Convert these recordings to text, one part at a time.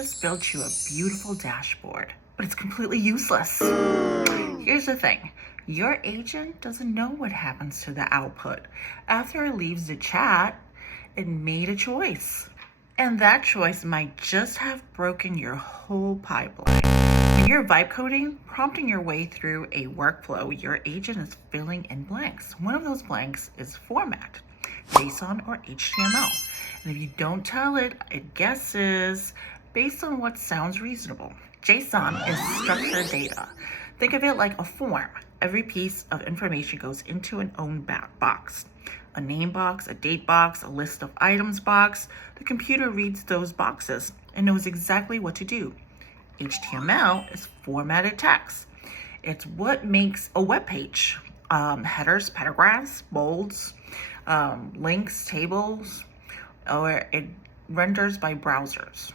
Just built you a beautiful dashboard, but it's completely useless. Here's the thing. Your agent doesn't know what happens to the output. After it leaves the chat, it made a choice. And that choice might just have broken your whole pipeline. When you're vibe coding, prompting your way through a workflow, your agent is filling in blanks. One of those blanks is format, JSON or HTML. And if you don't tell it, it guesses based on what sounds reasonable. JSON is structured data. Think of it like a form. Every piece of information goes into an own box. A name box, a date box, a list of items box. The computer reads those boxes and knows exactly what to do. HTML is formatted text. It's what makes a web page. Headers, paragraphs, bolds, links, tables, or it renders by browsers.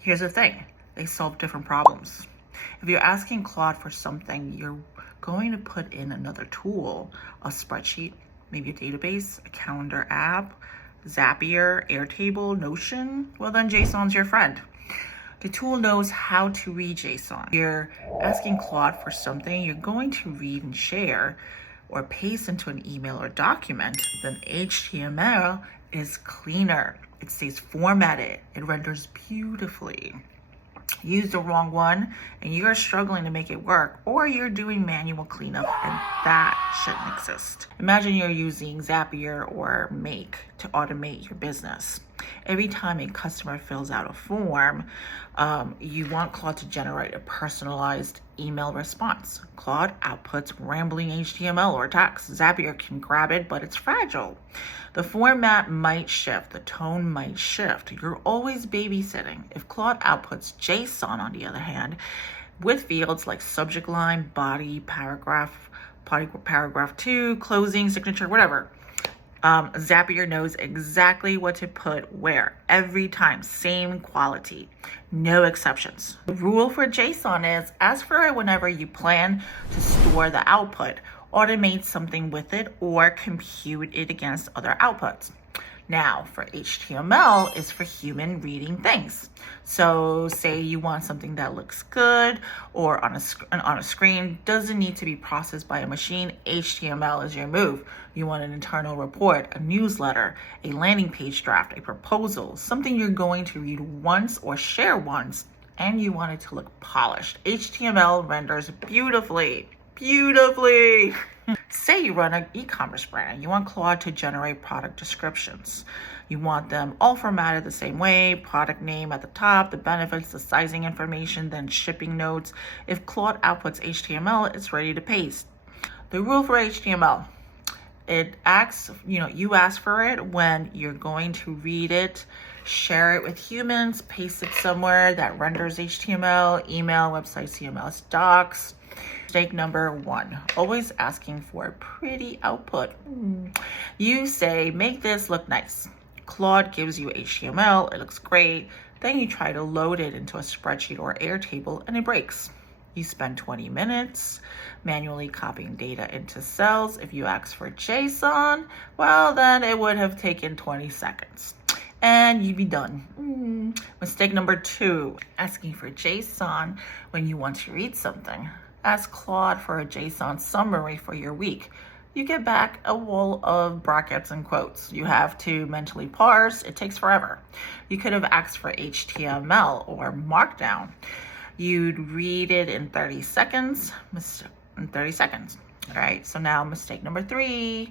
Here's the thing, they solve different problems. If you're asking Claude for something, you're going to put in another tool, a spreadsheet, maybe a database, a calendar app, Zapier, Airtable, Notion. Well, then JSON's your friend. The tool knows how to read JSON. If you're asking Claude for something you're going to read and share or paste into an email or document, then HTML is cleaner. It stays formatted. It renders beautifully. Use the wrong one and you're struggling to make it work, or you're doing manual cleanup, and that shouldn't exist. Imagine you're using Zapier or Make to automate your business. Every time a customer fills out a form, you want Claude to generate a personalized email response. Claude outputs rambling HTML or text. Zapier can grab it, but it's fragile. The format might shift, the tone might shift. You're always babysitting. If Claude outputs JSON, on the other hand, with fields like subject line, body, paragraph 2, closing, signature, whatever, Zapier knows exactly what to put where every time, same quality, no exceptions. The rule for JSON is ask for it whenever you plan to store the output, automate something with it, or compute it against other outputs. Now, for HTML is for human reading things. So say you want something that looks good or on a screen, doesn't need to be processed by a machine. HTML is your move. You want an internal report, a newsletter, a landing page draft, a proposal, something you're going to read once or share once, and you want it to look polished. HTML renders beautifully. Say you run an e-commerce brand. You want Claude to generate product descriptions. You want them all formatted the same way, product name at the top, the benefits, the sizing information, then shipping notes. If Claude outputs HTML, it's ready to paste. The rule for HTML, it asks, you ask for it when you're going to read it, share it with humans, paste it somewhere that renders HTML, email, website, CMS, docs. Mistake number 1, always asking for a pretty output. You say, make this look nice. Claude gives you HTML, it looks great. Then you try to load it into a spreadsheet or Airtable and it breaks. You spend 20 minutes manually copying data into cells. If you ask for JSON, well, then it would have taken 20 seconds. And you'd be done. Mistake number 2, asking for JSON when you want to read something. Ask Claude for a JSON summary for your week. You get back a wall of brackets and quotes. You have to mentally parse. It takes forever. You could have asked for HTML or Markdown. You'd read it in 30 seconds. All right, so now mistake number 3,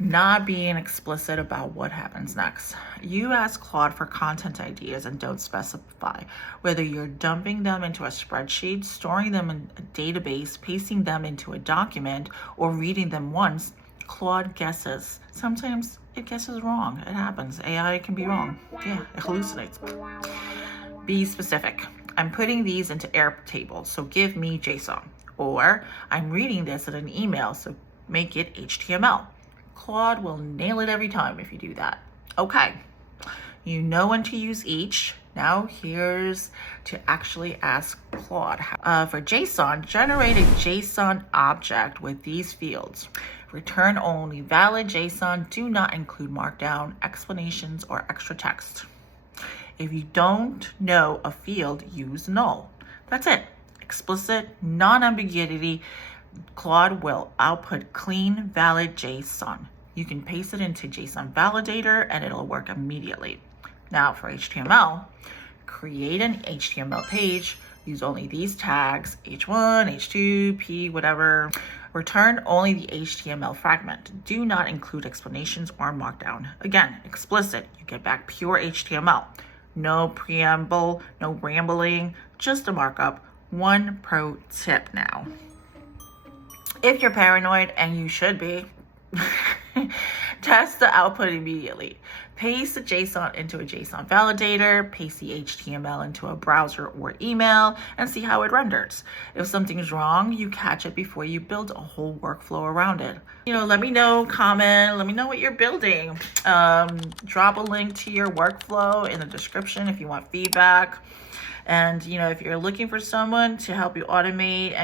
not being explicit about what happens next. You ask Claude for content ideas and don't specify whether you're dumping them into a spreadsheet, storing them in a database, pasting them into a document, or reading them once. Claude guesses. Sometimes it guesses wrong. It happens. AI can be wrong. Yeah, it hallucinates. Be specific. I'm putting these into Airtable, so give me JSON. Or I'm reading this in an email, so make it HTML. Claude will nail it every time if you do that. Okay, you know when to use each. Now here's to actually ask Claude. For JSON, generate a JSON object with these fields. Return only valid JSON. Do not include markdown, explanations, or extra text. If you don't know a field, use null. That's it. Explicit, non-ambiguity. Claude will output clean, valid JSON. You can paste it into JSON validator and it'll work immediately. Now for HTML, create an HTML page. Use only these tags, H1, H2, P, whatever. Return only the HTML fragment. Do not include explanations or markdown. Again, explicit. You get back pure HTML. No preamble, no rambling, just a markup. One pro tip now. If you're paranoid, and you should be, test the output immediately. Paste the JSON into a JSON validator, paste the HTML into a browser or email, and see how it renders. If something's wrong, you catch it before you build a whole workflow around it. Let me know, comment, let me know what you're building. Drop a link to your workflow in the description if you want feedback. And if you're looking for someone to help you automate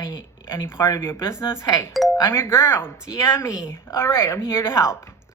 any part of your business, hey, I'm your girl. DM me. All right, I'm here to help.